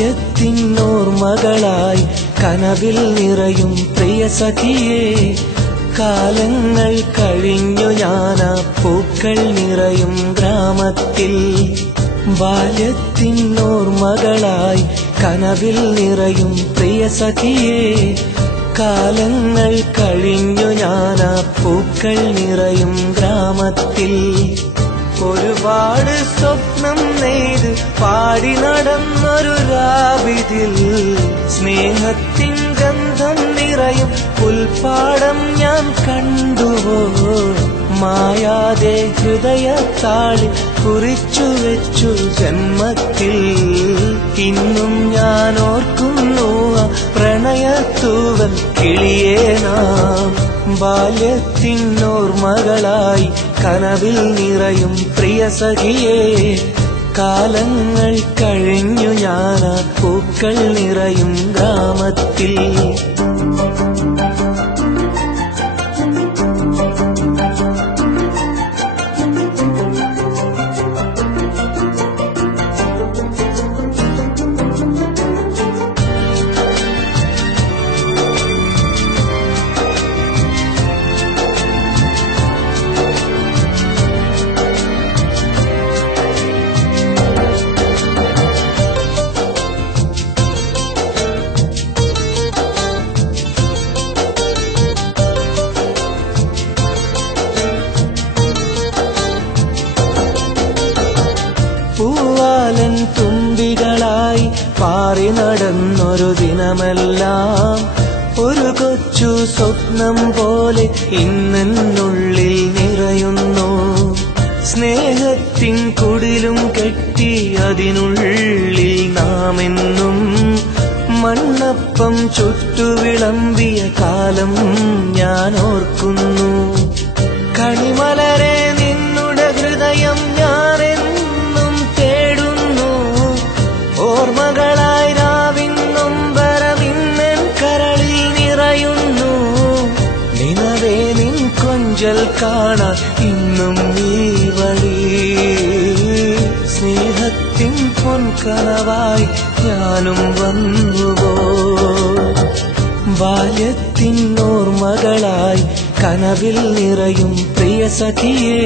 ബാല്യത്തിനോർമകളായി കനവിൽ നിറയും പ്രിയ സഖിയേ, കാലങ്ങൾ കഴിഞ്ഞു ഞാനാ പൂക്കൾ നിറയും ഗ്രാമത്തിൽ. ബാല്യത്തിനോർമകളായി കനവിൽ നിറയും പ്രിയ സഖിയേ, കാലങ്ങൾ കഴിഞ്ഞു ഞാനാ പൂക്കൾ നിറയും ഗ്രാമത്തിൽ. ഒരുപാട് സ്വപ്നം നെയ്ത് പാടി നടന്നൊരു രാവിതിൽ, സ്നേഹത്തിൻ ഗന്ധം നിറയും പുൽപ്പാടം ഞാൻ കണ്ടുവോ. മായാതെ ഹൃദയത്താളിൽ കുറിച്ചു വെച്ചു ജന്മത്തിൽ. ഇന്നും ഞാൻ ഓർക്കുന്നു ആ പ്രണയത്തൂവൽ കിളിയേ നാം. ബാല്യത്തിനോർമകളായി കനവിൽ നിറയും പ്രിയ സഖിയേ, കാലങ്ങൾ കഴിഞ്ഞു ഞാനാ പൂക്കൾ നിറയും ഗ്രാമത്തിൽ. പൂവാലൻ തുമ്പികളായി പാറി നടന്നൊരു ദിനമെല്ലാം ഒരു കൊച്ചു സ്വപ്നം പോലെ ഇന്നെന്നുള്ളിൽ നിറയുന്നു. സ്നേഹത്തിൻ കുടിലും കെട്ടി അതിനുള്ളിൽ നാമെന്നും മണ്ണപ്പം ചുട്ടുവിളമ്പിയ കാലം ഞാൻ ഓർക്കുന്നു. കണിമലരെ നിന്നുടെ ഹൃദയം ഞാനെന്നും തേടുന്നു. ഓർമ്മകളായി രാവിന്നും വരവിന്നൻ കരളിൽ നിറയുന്നു. നിലവേ നിൻ കൊഞ്ചൽ കാണാൻ ഇന്നും ഈ വഴി. സ്നേഹത്തിൻ പൊൻകനവായി ഞാനും വന്നുവോ. ബാല്യത്തിനോർമകളായി കനവിൽ നിറയും പ്രിയ സഖിയേ,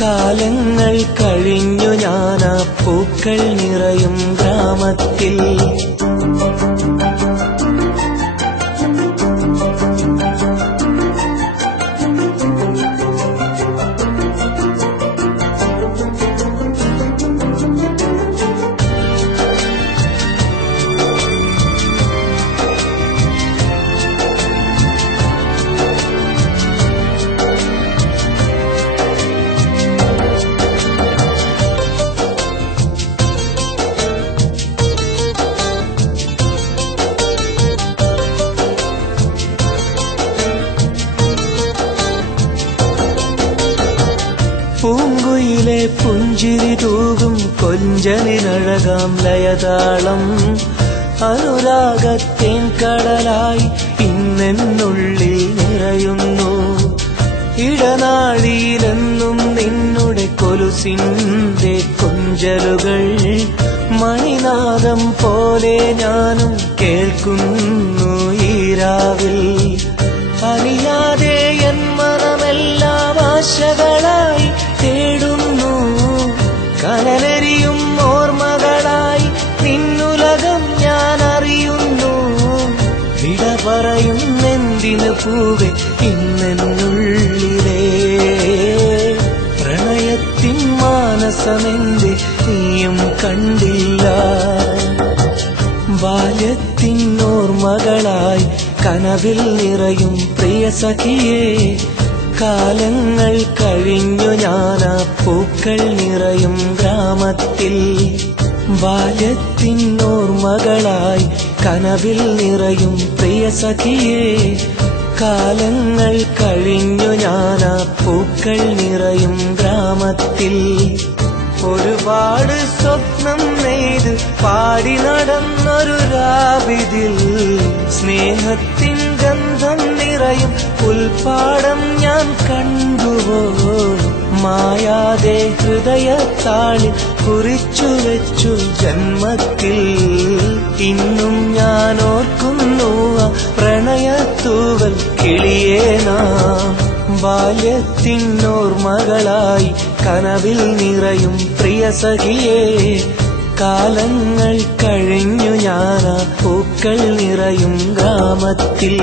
കാലങ്ങൾ കഴിഞ്ഞു ഞാനാ പൂക്കൾ നിറയും ഗ്രാമത്തിൽ. പൂങ്കുയിലെ പുഞ്ചിരി തൂകും കൊഞ്ചലിനഴകാം ലയതാളം, അനുരാഗത്തേൻ കടലായി ഇന്നെന്നുള്ളിൽ നിറയുന്നു. ഇടനാഴിയിലെന്നും നിന്നുടെ കൊലുസിന്റെ കൊഞ്ചലുകൾ മണിനാദം പോലെ ഞാനും കേൾക്കുന്നു ഈ രാവിൽ. അറിയാതെ എൻ മനമെല്ലാം ആശകളായി തേടുന്നു. കനലെരിയും ഓർമ്മകളായി നിന്നുലകം ഞാൻ അറിയുന്നു. വിട പറയുന്നെന്തിന് പൂവെ ഇന്നെന്നുള്ളിലേ. പ്രണയത്തിൻ മാനസമെന്റെ നീയും കണ്ടില്ല. ബാല്യത്തിനോർമകളായി കനവിൽ നിറയും പ്രിയ സഖിയേ, കാലങ്ങൾ കഴിഞ്ഞു ഞാനാ പൂക്കൾ നിറയും ഗ്രാമത്തിൽ. ബാല്യത്തിനോർമകളായി കനവിൽ നിറയും പ്രിയ സഖിയേ, കാലങ്ങൾ കഴിഞ്ഞു ഞാനാ പൂക്കൾ നിറയും ഗ്രാമത്തിൽ. ഒരുപാട് സ്വപ്നം നെയ്ത് പാടി നടന്നൊരു രാവിതിൽ, സ്നേഹത്തിൻ ഗന്ധം നിറയും പുൽപ്പാടം ഞാൻ കണ്ടുവോ. മായാതെ ഹൃദയത്താളിൽ കുറിച്ചു വെച്ചു ജന്മത്തിൽ. കിളിയേ നാം ബാല്യത്തിനോർമകളായി കനവിൽ നിറയും പ്രിയ സഖിയേ കാലങ്ങൾ കഴിഞ്ഞു ഞാനാ പൂക്കൾ നിറയും ഗ്രാമത്തിൽ